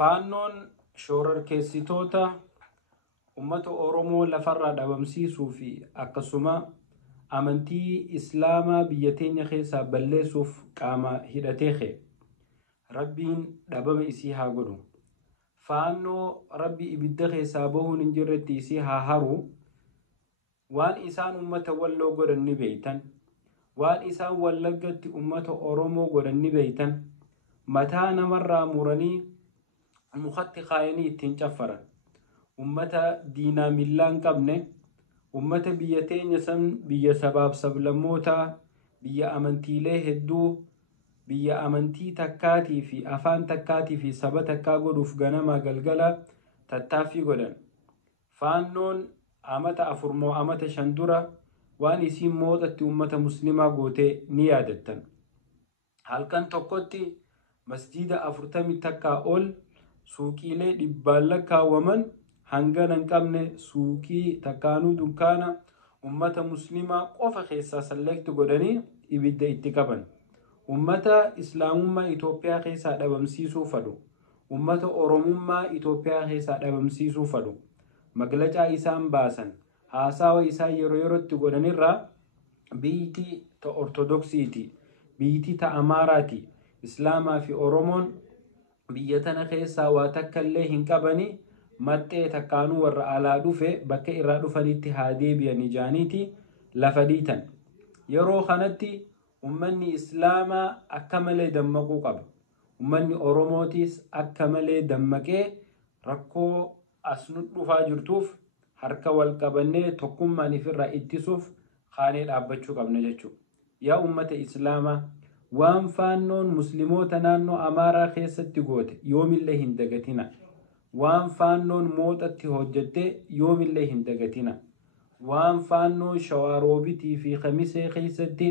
faannoon shororkeessitoota ummata Oromoo lafarraa dhabamsiisuu fi akkasuma amantii Islaamaa biyya teenya keessaa balleessuuf qaama hidhatee Rabbiin dhabama isii haa godhu. Faannoo Rabbi ibidda keessaa bahuun hin jirretti isii haa haru. Waan isaan ummata Walloo godhan ni beeytan. Waan isaan Wallaggatti ummata Oromoo godhan ni beeytan. Mataa namarraa muranii mukatti kaayanii ittiin caffaran. Ummata diinaa millaan qabne, ummata biyya teenya san biyya sabaab sablammootaa, biyya amantiilee hedduu, biyya amantii takkaatii fi afaan takkaatii fi saba takkaa godhuuf ganama galgala tattaaffii godhan. Faannoon amata 4 moo amata 5 dura waan isiin mooxatti ummata muslimaa gootee ni yaadattan. Halkan tokkotti masjida 40 takkaa ol suuqiilee 100 lakkaawwaman hangana hin qabne suuqii takkaanuu dunkaana ummata muslimaa qofa keessaa select godhanii ibidda itti qaban. Ummata Islaamummaa Itoophiyaa keessaa dhabamsiisuu fadhu. Ummata Oromummaa Itoophiyaa keessaa dhabamsiisuu fadhu. Maglacaa isaan baasan haasawa isaan yerootti godhanirraa biyyittii ta Ortodoksiiti, biyyittii ta Amaaraati, Islaamaa fi Oromoon biyya tana keessaa waa takka illee hin qabani. Maxxee takkaanuu warra alaa dhufe bakka irraa dhufanitti haa deebi'an jaaniiti lafa dhiitan. Yeroo kanatti ummanni Islaamaa akka malee dammaquu qaba. Ummanni Oromootis akka malee dammaqee rakkoo as nu dhufaa jirtuuf harka wal qabannee tokkummaan ifirraa ittisuuf kaanee dhaabbachuu qabna jechuudha. Yaa ummata Islaamaa, waan faannoon musliimoota naannoo Amaaraa keessatti goote yoomillee hin dagatina. Waan faannoon mooxatti hojjette yoomillee hin dagatina. Waan faannoon Shawaroobitii fi Khamisee keessatti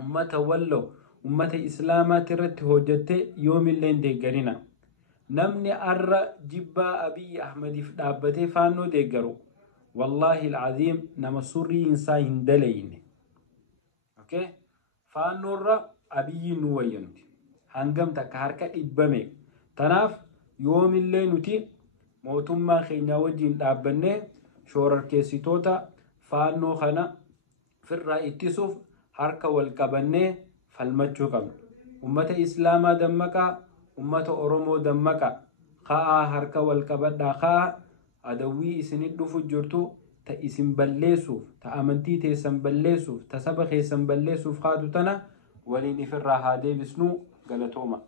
ummata Walloo, ummata Islaamaatti irratti hojjette yoomillee hin deeggarina. Namni arra jibbaa Abiy Ahmadiif dhaabbatee faannoo deeggaru wallaahi alcaziim nama surrii isaa hin dalayne. Faannoorra Abiyyiin nu wayyanti. Hangam takka harka dhibbame. Tanaaf yoomillee nuti mootummaa keenya wajjin dhaabbannee shororkeessitoota faannoo kana firraa ittisuuf harka wal qabannee falmachuu qabna. Ummata Islaamaa dammaqaa, ummata Oromoo dammaqaa, ka'aa harka wal qabadhaa, ka'aa adawwii isinit dhufu jirtu ta isin balleessuuf, ta amantii teessan balleessuuf, ta saba keessan balleessuuf kaatu tana waliin ifirraa haa deebisnu. Galatooma.